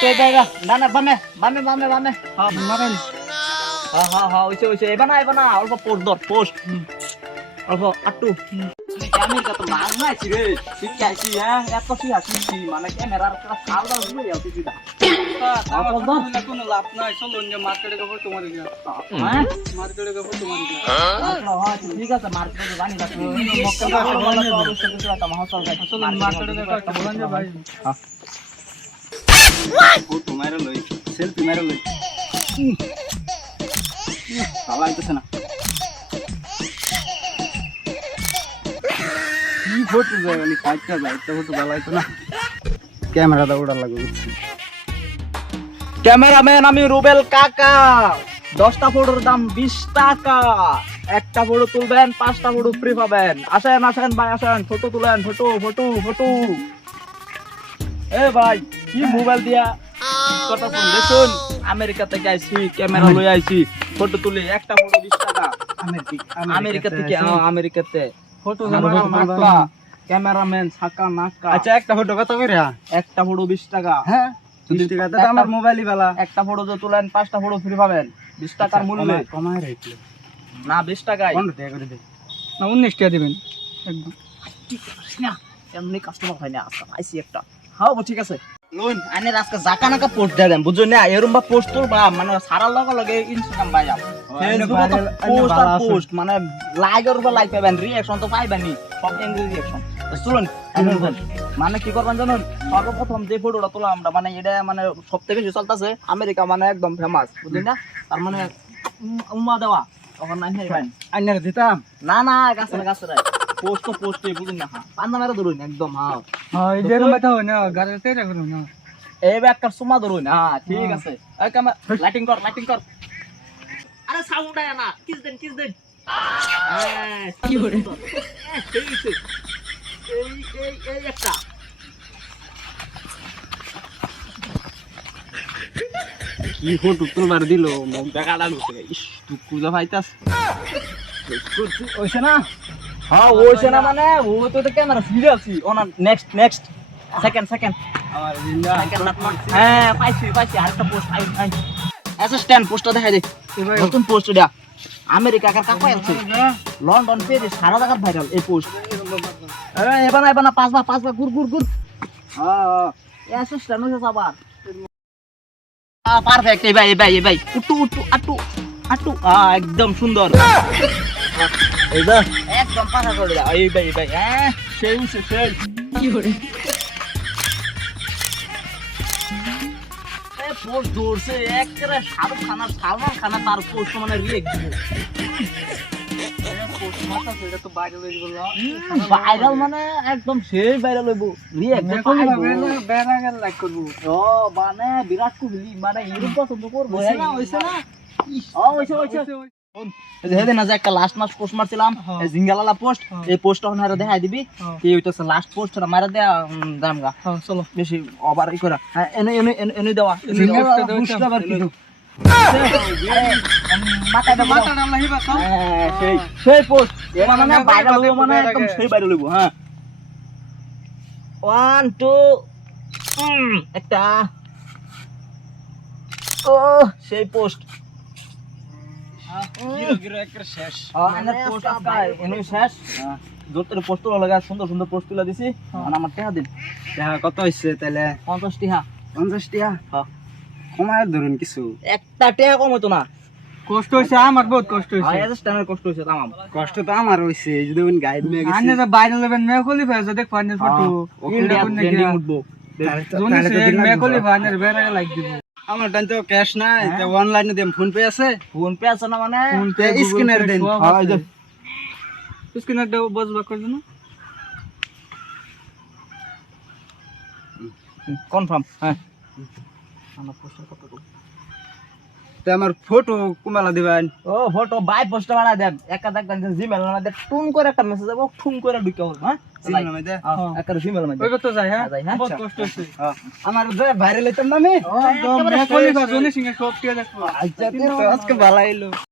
তে দে না না বামে বামে বামে বামে। হ্যাঁ মারেন হ্যাঁ হ্যাঁ হ্যাঁ ওইসে ওইসে এবার না এবার না অল্প পোস্ট ধর পোস্ট। অল্প আটটু। ক্যামেরা তো মাল না ছি রে শিখে আইছি হ্যাঁ? এত শিখে আইছি মানে ক্যামেরার একটা সাল দাও বুঝে যাও তুই দা? কোনো লাভ নাই চলুন যে মার্কেটে যাব তোমার হ্যাঁ? মার্কেটে যাব তোমার দিকে ঠিক আছে মার্কেটে জানি না মক্কা মহসল চলুন মার্কেটে যাব ভাই। ফটো ভালো মানে লাগবে ক্যামেরাম্যান, আমি রুবেল কাকা। দশটা ফটোর দাম বিশ টাকা। একটা ফটো তুলবেন, পাঁচটা ফটো ফ্রি পাবেন। আসেন আসেন ভাই, আসেন। ফটো তুলেন ফটো ফটো ফটো এ ভাই কি মোবাইল দিয়া কথা শুন? দেখুন আমেরিকা থেকে আইছি ক্যামেরা লই আইছি। ফটো তুলি একটা ফটো বিশ টাকা। আমেরিকা থেকে আমেরিকাতে ফটো ক্যামেরাম্যান সাকা নাকা। আচ্ছা একটা ফটো কত করে? একটা ফটো বিশ টাকা। হ্যাঁ? বিশ টাকা তো আমার মোবাইলই বালা একটা ফটো যে তুলেন পাঁচটা ফটো ফ্রি পাবেন। বিশ টাকার মূল্যে। কমায় রেখে না বিশ টাকায়। পনেরো টাকা করে দে না উনিশ টাকা দিবেন। একদম। এমনি কাস্টমার হয় না। আচ্ছা আইসি একটা। হ্যাঁ ঠিক আছে। লোন আইনের আজকে জাকা নাকা পোস্ট দিয়ে দেন বুঝছ না? এরম বা পোস্ট তোর বা মানে সারার লগে লগে ইনস্টাগ্রাম যাও ফেসবুকে তো পোস্ট আর পোস্ট মানে লাইকের উপর লাইক পাবেন রিঅ্যাকশন তো পাইবেন নি সব এঙ্গেজ রিঅ্যাকশন চলুন মানে কি করবেন জানুন সর্বপ্রথম যে ফটোটা তোলা আমরা মানে এটা মানে সব থেকে বেশি চলতেছে আমেরিকা মানে একদম ফেমাস বুঝলেন না? তার মানে উম্মা দেওয়া তখন নাই পাইবেন আইনার দিতাম। না না গাছে গাছে পোস্ট তো পোস্ট বুঝুন না হ্যাঁ পান্না মেরে ধরুন একদম হ্যাঁ। হ্যাঁ এই যে মাথা হয় না গাড়িতে এটা করুন না এই একটা সুমা ধরুন হ্যাঁ ঠিক আছে। এই কামা লাইটিং কর লাইটিং কর। আরে সাউন্ড আয় না কিস দেন কিস দেন। কি করে এই এই এই একটা। কি দিল মুখ দেখা ইস ভাইতাস ওইছে না? হ্যাঁ ওইছে না। মানে ও তো তো ক্যামেরা সিরিয়াস আছি ও নেক্সট নেক্সট সেকেন্ড সেকেন্ড আমার হ্যাঁ পাইছি পাইছি আরেকটা পোস্ট আই আই। অ্যাসিস্ট্যান্ট পোস্টটা দেখাই দে। নতুন পোস্ট এটা আমেরিকা কার কাকা আছে লন্ডন প্যারিস সারা জায়গা ভাইরাল এই পোস্ট এবার না এবার না পাঁচবার পাঁচবার গুর গুর গুর হ্যাঁ অ্যাসিস্ট্যান্ট হয়েছে আবার পারফেক্ট এই ভাই এই ভাই এই ভাই। উটু উটু আটু আটু হ্যাঁ একদম সুন্দর। এই একদম পাকা করে দাও। এই ভাই এই ভাই। হ্যাঁ সেই সেই সেই। কি করে? পোস্ট ধরছে একেবারে শাহরুখ খান সালমান খান তার পোস্ট মানে ভাইরাল মানে একদম সেই ভাইরাল হইব। মানে বিরাট কোহলি মানে এরকম পছন্দ করব। না, হইছে না? এই যে হেদিন যে একটা লাস্ট মাস পোস্ট মারছিলাম হ্যাঁ। এই জিঙ্গালালা পোস্ট হ্যাঁ। এই পোস্ট এখন হারে দেখাই দিবি হ্যাঁ। কি হইতাছে লাস্ট পোস্ট মারা দেয়া উম, চলো। বেশি ওভার ই করা। এনে এনে এনে- দেওয়া। সেই পোস্ট মানে বাইরে মানে একদম সেই ভাইরাল হইব হ্যাঁ। ওয়ান টু একটা। ও সেই পোস্ট সুন্দর সুন্দর পোস্ট তুলা দিছি আমার টাকা দিন। কত হয়েছে তাহলে পঞ্চাশ টাকা পঞ্চাশ টাকা হ্যাঁ। কমায় ধরুন কিছু। একটা টাকা কম না। কষ্ট হয়েছে আমার বহুত কষ্ট এত স্ট্যান্ডার্ড কষ্ট হয়েছে তামাম। কষ্ট তো আমার যদি গাইড নিয়ে গেছি। আনে বাইরে লেবেন মে কলি ফেজ দেখ ফাইনাল ফটো ইন্ডিয়া ট্রেন্ডিং উঠবো। আমার তো ক্যাশ নাই তো অনলাইনে দিম ফোন পে আছে? ফোন পে আছে না মানে? ফোন পে স্ক্যানার দেন। হ্যাঁ, যে। স্ক্যানার দাও বজবা করে দেন কনফার্ম হ্যাঁ। আমার পোস্টার কত? তো আমার ফটো কুমালা দিবেন। ও ফটো বাই পোস্ট বানা দেন। একা দেখবেন যে জিমেল না দে টুন করে একটা মেসেজ দেব টুন করে ঢুকে হবে হ্যাঁ? জিমেল না দে একটা জিমেল মধ্যে। ওই তো যাই হ্যাঁ? যাই, হ্যাঁ? বহুত কষ্ট হচ্ছে আমার যে ভাইরাল হইতাম না আমি? একদম মে কলি শেষ। ফেজ জনি সব টিয়া দেখো। আচ্ছা, আজকে ভালো আইলো